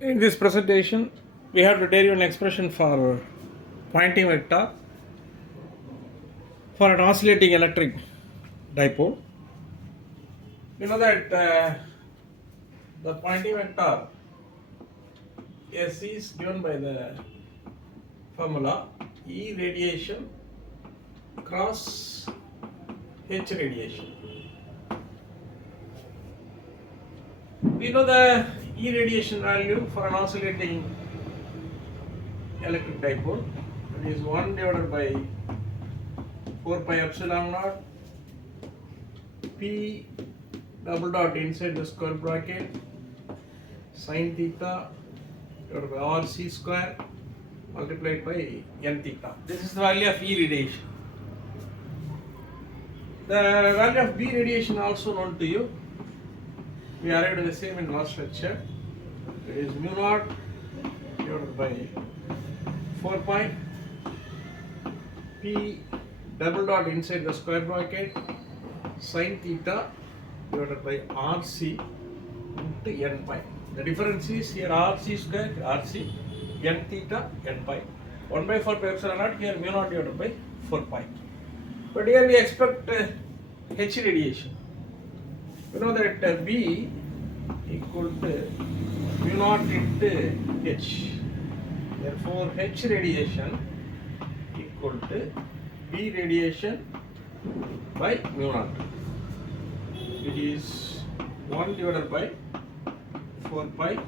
In this presentation, we have to derive an expression for Poynting vector for an oscillating electric dipole. You know that the Poynting vector S is given by the formula E radiation cross H radiation. We know the E radiation value for an oscillating electric dipole. It is 1 divided by 4 pi epsilon naught P double dot inside the square bracket sin theta divided by RC square multiplied by n theta. This is the value of E radiation. The value of B radiation also known to you. We arrived at the same in last lecture. It is mu naught divided by 4 pi P double dot inside the square bracket sin theta divided by RC into n pi. The difference is here RC square, RC, n theta, n pi. 1 by 4 pi epsilon naught, here mu naught divided by 4 pi. But here we expect H radiation. We know that B equal to mu naught into H. Therefore, H radiation equal to B radiation by mu naught. It is 1 divided by 4 pi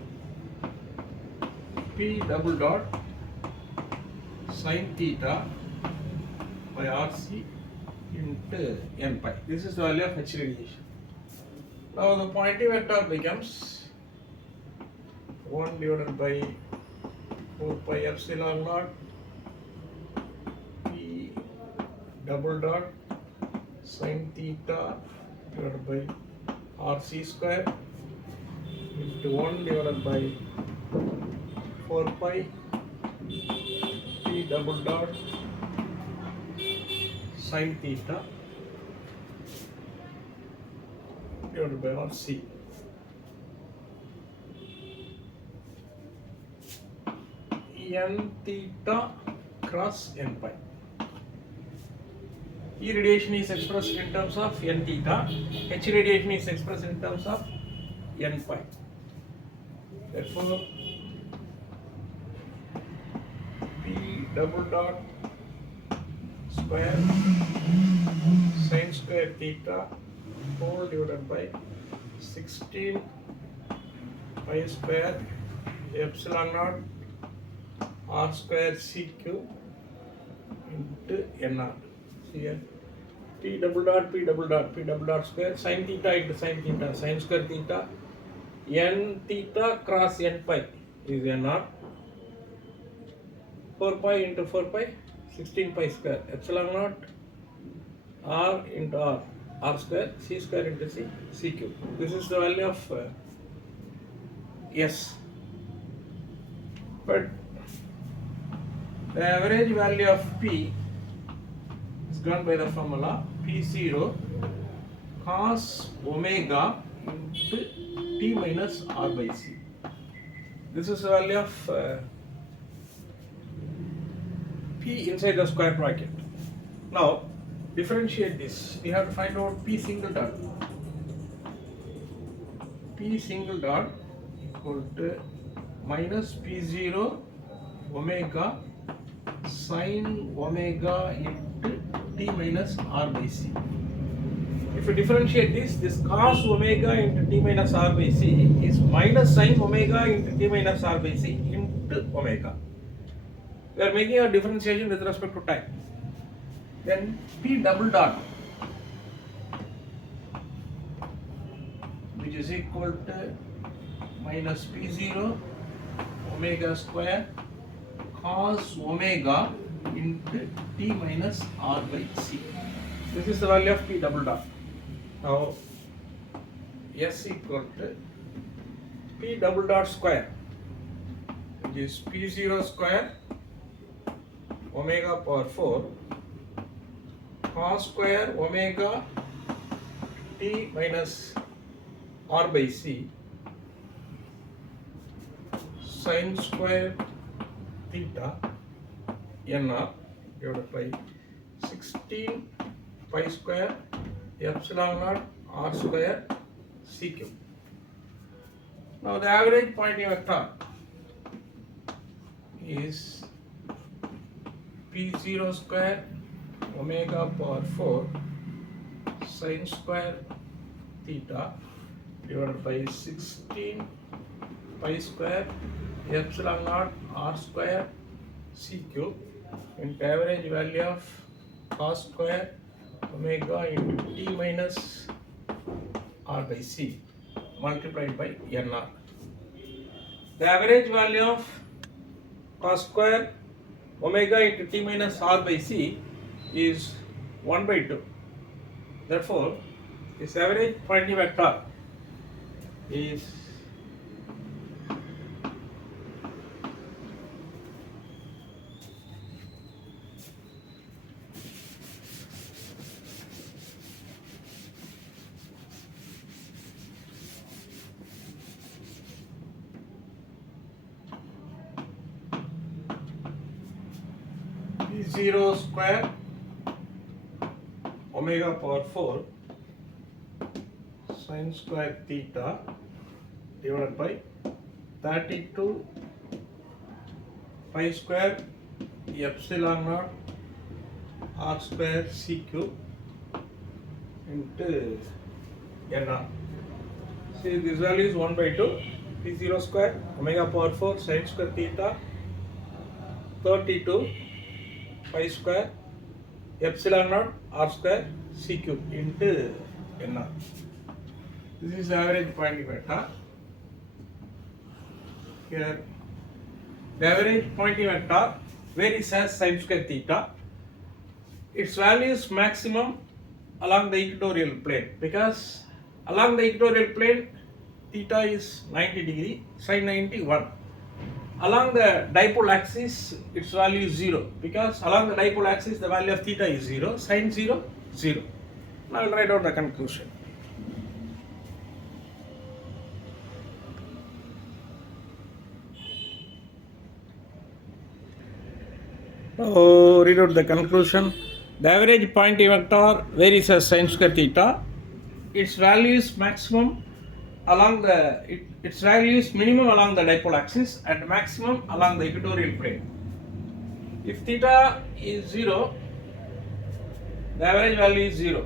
P double dot sin theta by RC into n pi. This is the value of H radiation. Now the Poynting vector becomes 1 divided by 4 pi epsilon naught P double dot sin theta divided by RC square into 1 divided by 4 pi P double dot sin theta divided by RC. N theta cross n pi. E radiation is expressed in terms of n theta, H radiation is expressed in terms of n pi. Therefore, P double dot square sin square theta whole divided by 16 pi square epsilon naught R square CQ into N naught. Here P double dot square sin theta into sin square theta n theta cross n pi is n naught. 4 pi into 4 pi 16 pi square epsilon naught R into R square C square into C CQ. This is the value of S. But the average value of P is given by the formula P0 cos omega into T minus R by C. This is the value of P inside the square bracket. Now, differentiate this. We have to find out P single dot. P single dot equal to minus P0 omega sin omega into T minus R by C. If you differentiate this cos omega into T minus R by C is minus sin omega into T minus R by C into omega. We are making a differentiation with respect to time. Then P double dot, which is equal to minus P0 omega square cos omega into T minus R by C. This is the value of P double dot. Now S equal to P double dot square, which is P0 square omega power 4 cos square omega T minus R by C sin square theta nr divided by 16 pi square epsilon naught r square c cube. Now the average Poynting vector is p0 square omega power 4 sin square theta divided by 16 pi square epsilon naught r square c cube into average value of cos square omega into t minus r by c multiplied by nr. The average value of cos square omega into t minus r by c is 1 by 2. Therefore, this average Poynting vector is p0 square omega power 4 sin square theta divided by 32 pi square epsilon naught r square c cube into nr. See, this value is 1 by 2. p0 square omega power 4 sin square theta 32 pi square epsilon naught r square c cube into nr. This is the average Poynting vector. Here, the average Poynting vector varies as sin square theta. Its value is maximum along the equatorial plane, because along the equatorial plane theta is 90 degree, sin 90 1. Along the dipole axis its value is 0, because along the dipole axis the value of theta is 0, sin 0 0. Now I will write out the conclusion. So read out the conclusion. The average Poynting vector varies as sin square theta. Its value is maximum along its value is minimum along the dipole axis and maximum along the equatorial plane. If theta is 0, the average value is 0.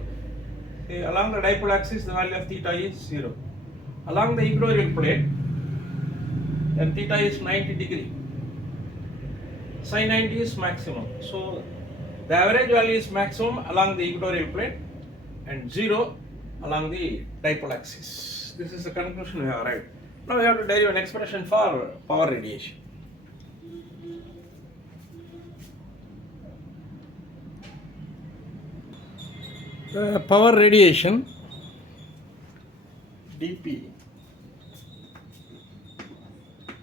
See, along the dipole axis the value of theta is 0. Along the equatorial plane, then theta is 90 degree. Sin 90 is maximum. So the average value is maximum along the equatorial plane and 0 along the dipole axis. This is the conclusion we have arrived. Now we have to derive an expression for power radiation. The power radiation dP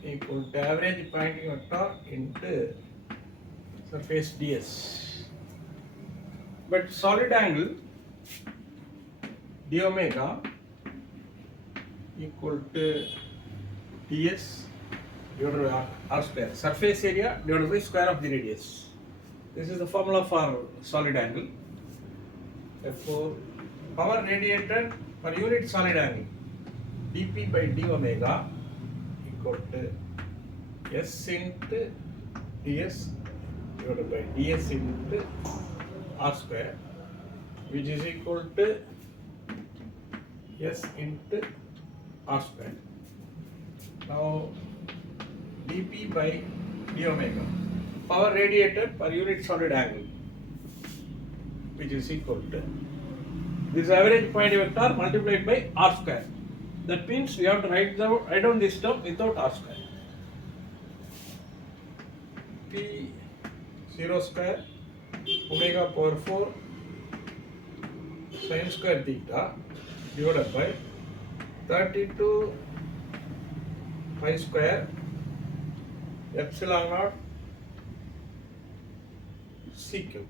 equal to average Poynting vector into surface ds. But solid angle d omega equal to ds divided by r square. Surface area divided by square of the radius. This is the formula for solid angle. Therefore, power radiated per unit solid angle dP by d omega equal to s into ds divided by ds into r square, which is equal to s into r square. Now dP by d omega, power radiated per unit solid angle, which is equal to this average Poynting vector multiplied by r square. That means we have to write down this term without r square. P 0 square omega power 4 sin square theta divided by 32 pi square epsilon naught c cube.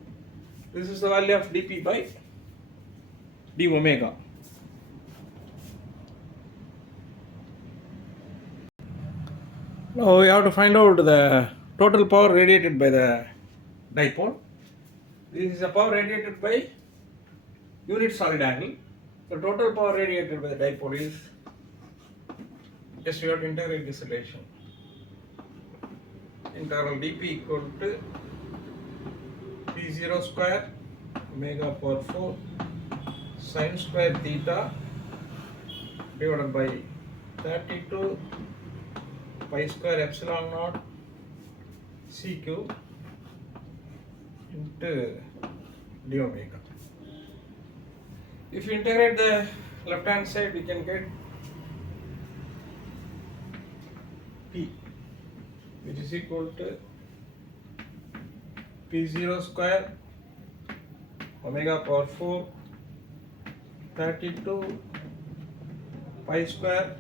This is the value of dP by d omega. Now we have to find out the total power radiated by the dipole. This is the power radiated by unit solid angle. The total power radiated by the dipole is, just we have to integrate this relation. Integral dp equal to p0 square omega power 4 sin square theta divided by 32 pi square epsilon naught CQ into d omega. If you integrate the left hand side, we can get P, which is equal to P0 square omega power 4 32 pi square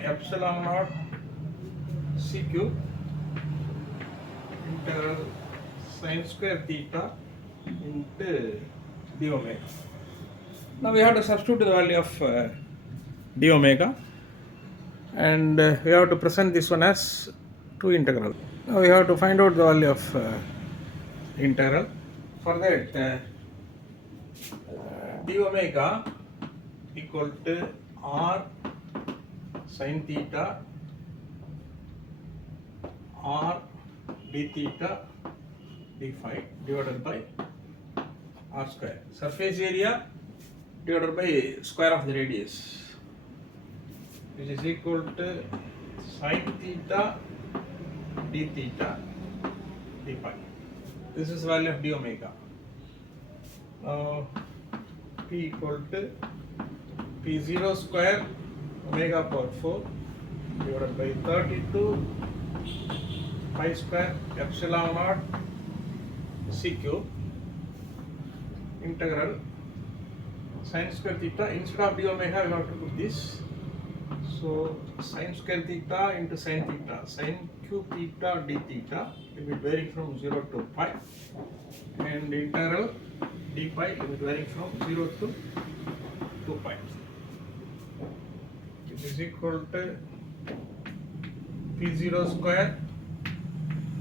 epsilon naught CQ integral sin square theta into d omega. Now we have to substitute the value of d omega, and we have to present this one as 2 integral. Now we have to find out the value of integral. For that, d omega equal to r sin theta r d theta d phi divided by r square. Surface area divided by square of the radius, which is equal to sin theta d theta d phi. This is the value of d omega. Now p equal to p0 square omega power 4 divided by 32 pi square epsilon naught CQ integral sin square theta. Instead of d omega, we have to put this. So sin square theta into sin theta, sin q theta d theta will be varying from 0 to pi, and integral d pi will be varying from 0 to 2 pi. It is equal to p0 square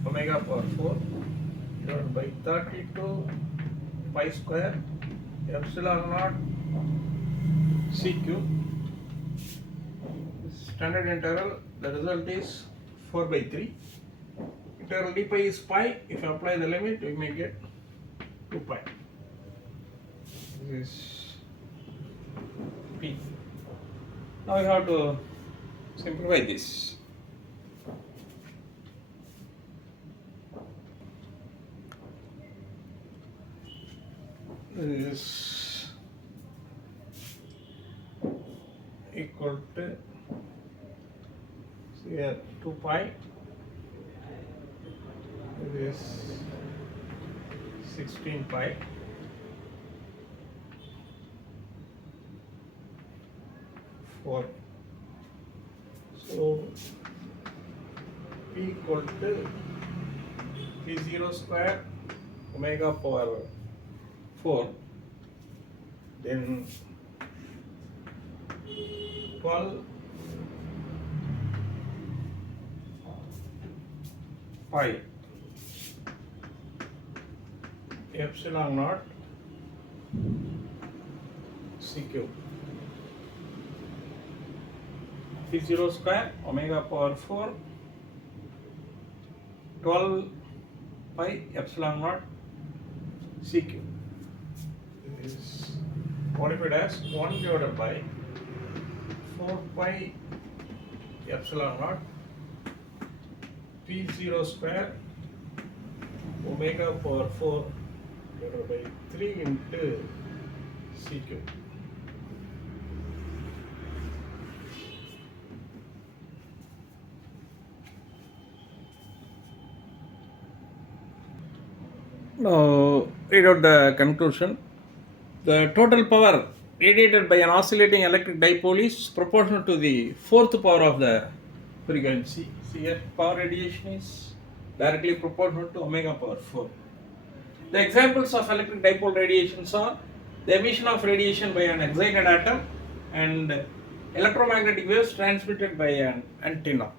omega power 4 divided by 32 pi square epsilon naught CQ. Standard integral, the result is 4 by 3. Integral d pi is pi. If you apply the limit, we may get 2 pi. This is P. Now we have to simplify this. This is equal to here 2 pi. This is 16 pi. So P equal to P0 square omega power 4, then 12 pi epsilon naught CQ. P0 square omega power 4 12 pi epsilon naught CQ is modified as 1 divided by 4 pi epsilon naught P0 square omega power 4 divided by 3 into CQ. Now read out the conclusion. The total power radiated by an oscillating electric dipole is proportional to the fourth power of the frequency. See here, power radiation is directly proportional to omega power 4. The examples of electric dipole radiations are the emission of radiation by an excited atom and electromagnetic waves transmitted by an antenna.